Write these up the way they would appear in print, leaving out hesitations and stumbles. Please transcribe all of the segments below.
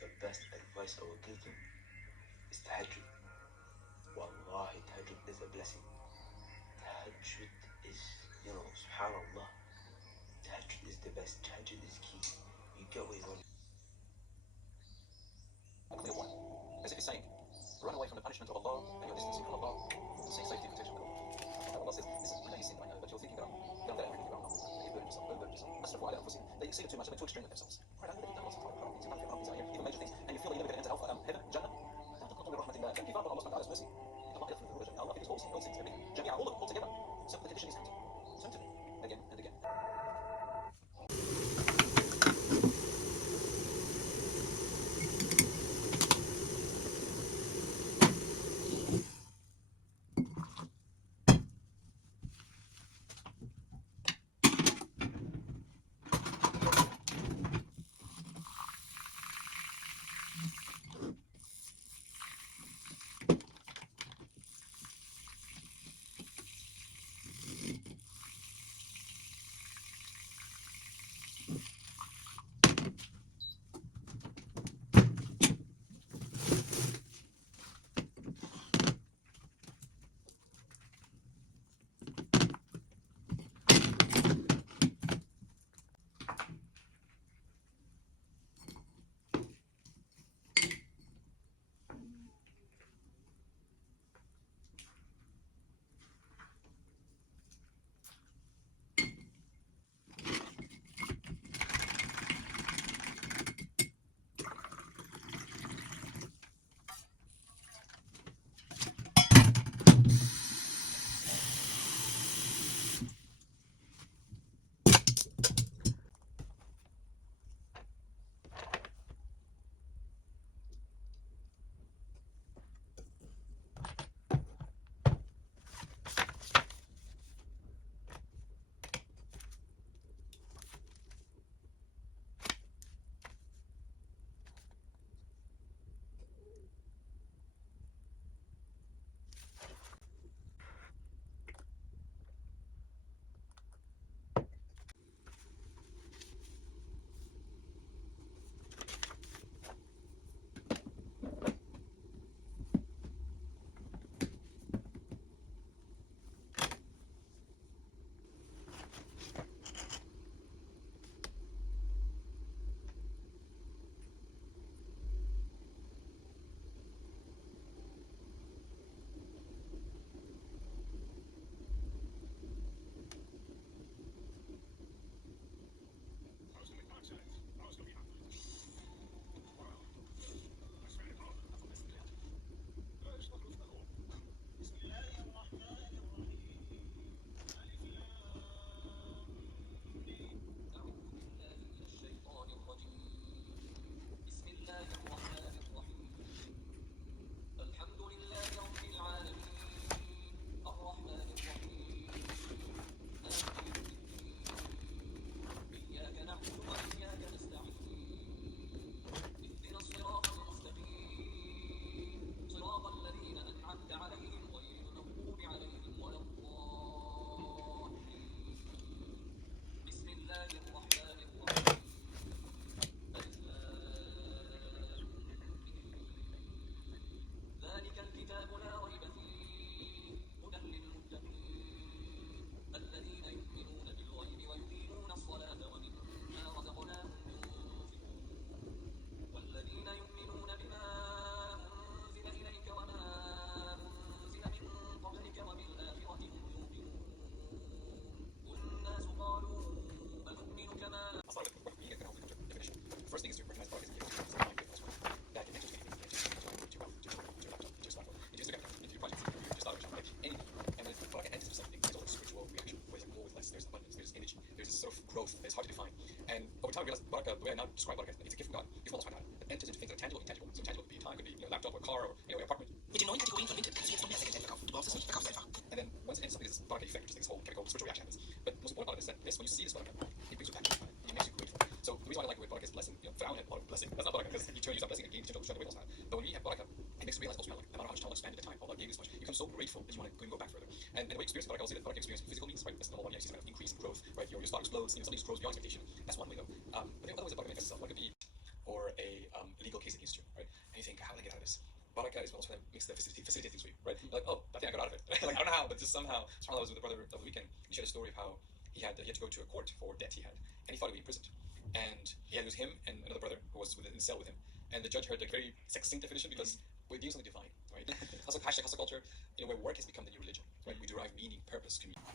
The best advice I will give them is Tahajjud. Wallahi, Tahajjud is a blessing. Tahajjud is, subhanallah. Tahajjud is the best. Tahajjud is key. You get what you want. As if he's saying, run away from the punishment of Allah and your distancing from Allah to seek safety and protection from Allah. Allah says, listen, I know you sin, I know, but you're thinking that I'm going to let everything around Allah. You burn yourself, burn yourself. Asrafu ala anfusihim. They exceed it too much, they went too extreme with themselves. Right, I know that you've done lots of haram, even major things, and you feel that you're never going to enter heaven, Jannah. Thank you, Allah subhanahu wa ta'ala's mercy. Allah forgives all sins, everything. Jamia, all of it, all together. So the condition is turn to me again and again. describe barakah. It's a gift from God. Gift from Allah subhanahu wa ta'ala. That enters into things that are tangible and intangible. So tangible could be time, could be a laptop or a car or apartment. And then once it ends something, this barakah effect, which is this whole chemical spiritual reaction happens. But the most important part of this is that this, when you see this barakah, it brings you back. It makes you grateful. So the reason why I like the word barakah is blessing. Pharaoh had a lot of blessing. That's not barakah because he turned use that blessing against him to show the way Allah. But when we have barakah, it makes you realize also like no matter how much time expanded the time, Allah gave you this much. You become so grateful that you want to go back further. And the way you experience barakah, I'll say that barakah experience physical means, right? That's the whole body kind of increase and growth, right? Your stomach explodes, something just grows beyond expectation. That's one way though. But there are other ways that barakah manifests itself. One could be or a legal case against you, right? And you think, how did I get out of this? Barakah is also makes the facilitate things for you, right? You're like, oh, I think I got out of it. Like, I don't know how, but just somehow. SubhanAllah, I was with a brother over the weekend. He shared a story of how he had to go to a court for debt he had, and he thought he'd be imprisoned. And it was him and another brother who was in the cell with him. And the judge heard a very succinct definition because we're dealing with something divine, right? Also, hashtag hustle culture, where work has become the new religion, right? We derive meaning, purpose, community.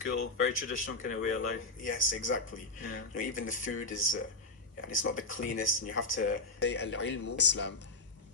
school, very traditional kind of way of life. Yes, exactly. Yeah. You know, even the food is, and it's not the cleanest, and you have to say al-ilmu, Islam,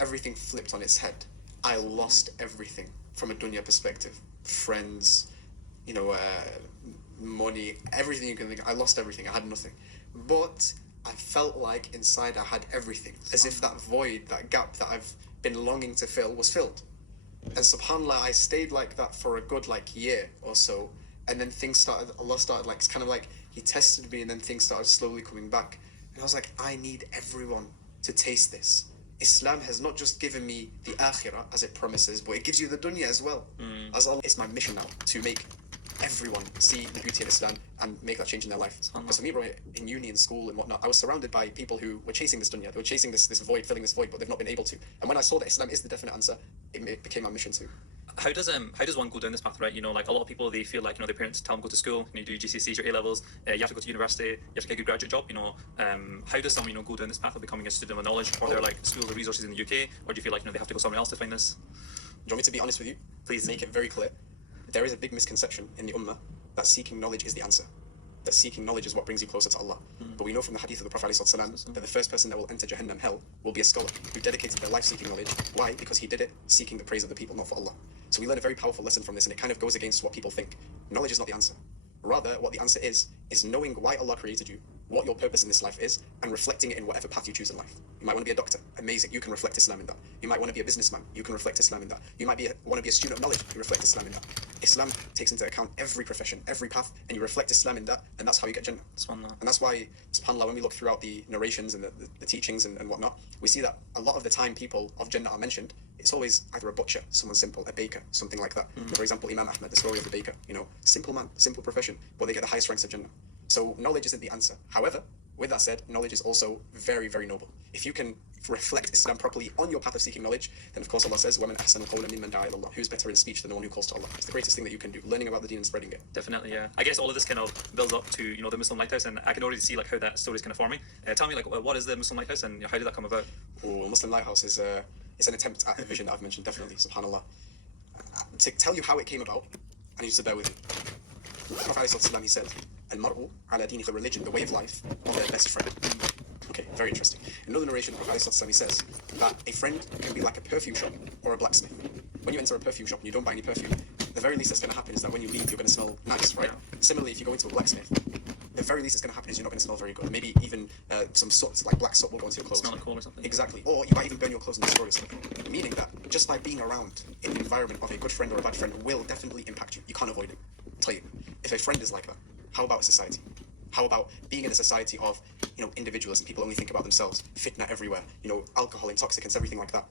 everything flipped on its head. I lost everything from a dunya perspective. Friends, you know, money, everything you can think of. I lost everything. I had nothing. But I felt like inside I had everything, as if that void, that gap that I've been longing to fill was filled. And subhanAllah, I stayed like that for a good year or so, and then things started, Allah started it's kind of like He tested me, and then things started slowly coming back. And I was like, I need everyone to taste this. Islam has not just given me the akhirah as it promises, but it gives you the dunya as well. As Allah, it's my mission now to make everyone see the beauty of Islam and make that change in their life. Because for me, bro, in uni and school and whatnot, I was surrounded by people who were chasing this dunya. They were chasing this void, filling this void, but they've not been able to. And when I saw that Islam is the definite answer, it became my mission too. How does one go down this path, right? You know, like a lot of people, they feel like, you know, their parents tell them go to school, you do GCSEs, your A levels, you have to go to university, you have to get a good graduate job. You know, how does someone, you know, go down this path of becoming a student of knowledge? Are there schools or resources in the UK, or do you feel like, you know, they have to go somewhere else to find this? Do you want me to be honest with you? Please. Make it very clear. There is a big misconception in the ummah that seeking knowledge is the answer. That seeking knowledge is what brings you closer to Allah. But we know from the hadith of the Prophet ﷺ that the first person that will enter Jahannam, hell, will be a scholar who dedicated their life seeking knowledge. Why? Because he did it seeking the praise of the people, not for Allah. So we learn a very powerful lesson from this, and it kind of goes against what people think. Knowledge is not the answer. Rather, what the answer is knowing why Allah created you, what your purpose in this life is, and reflecting it in whatever path you choose in life. You might want to be a doctor. Amazing. You can reflect Islam in that. You might want to be a businessman. You can reflect Islam in that. You might want to be a student of knowledge. You reflect Islam in that. Islam takes into account every profession, every path, and you reflect Islam in that, and that's how you get Jannah. And that's why, subhanAllah, when we look throughout the narrations and the teachings and whatnot, we see that a lot of the time people of Jannah are mentioned, it's always either a butcher, someone simple, a baker, something like that. For example, Imam Ahmad, the story of the baker, you know, simple man, simple profession, but they get the highest ranks of Jannah. So knowledge isn't the answer. However, with that said, knowledge is also very, very noble. If you can reflect Islam properly on your path of seeking knowledge, then of course Allah says, وَمَنْ أَحْسَنُ قَوْلًا مِمَّنْ دَعَا إِلَى اللَّهِ. Who's better in speech than the one who calls to Allah? It's the greatest thing that you can do, learning about the deen and spreading it. Definitely, yeah. I guess all of this kind of builds up to, you know, the Muslim Lighthouse, and I can already see how that story is kind of forming. Tell me, what is the Muslim Lighthouse, and how did that come about? Oh, Muslim Lighthouse is it's an attempt at a vision that I've mentioned, definitely, subhanAllah. To tell you how it came about, I need you to bear with me. The Prophet ﷺ, he said, Al-mar'u ala dini, the religion, the way of life, of their best friend. Okay, very interesting. In another narration, the Prophet ﷺ, he says that a friend can be like a perfume shop or a blacksmith. When you enter a perfume shop and you don't buy any perfume, the very least that's going to happen is that when you leave, you're going to smell nice, right? Similarly, if you go into a blacksmith, the very least that's going to happen is you're not going to smell very good. Maybe even some soot, like black soot, will go into your clothes. Smell like coal or something. Exactly. Or you might even burn your clothes and destroy yourself. Meaning that just by being around in the environment of a good friend or a bad friend will definitely impact you. You can't avoid it. I'll tell you, if a friend is like that, how about a society? How about being in a society of, you know, individualism, people only think about themselves, fitna everywhere, you know, alcohol, intoxicants, everything like that?